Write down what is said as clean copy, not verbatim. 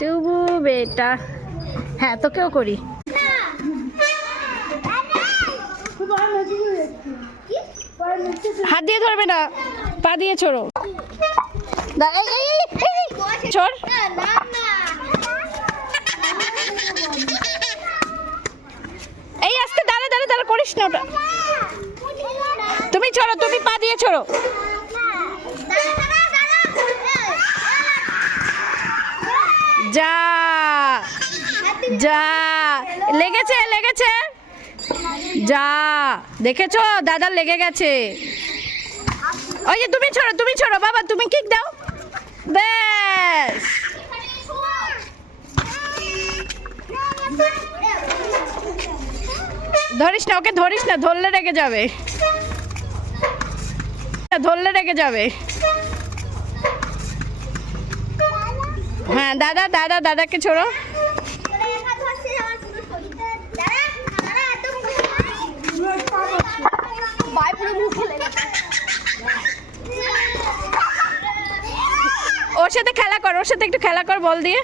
টুবু বেটা। হ্যাঁ তোকেও করি। হাত দিয়ে ধরবে না, পা দিয়ে ছোড়ো। ছোড়। এই আস্তে, দাঁড়া দাঁড়া দাঁড়া, করিস না ওটা। তুমি ছোড়ো, তুমি পা দিয়ে ছোড়ো। যা যা, লেগেছে লেগেছে, যা দেখেছো দাদার লেগে গেছে। ওই যে তুমি ছোড়ো, তুমি ছোড়ো বাবা, তুমি কিক দাও, ব্যাস। ধরিস না ওকে, ধরিস না, ধরলে রেগে যাবে, ধরলে রেগে যাবে। হ্যাঁ দাদা দাদা, দাদাকে ছোড়ো। ওর সাথে খেলা কর, ওর সাথে একটু খেলা কর বল দিয়ে।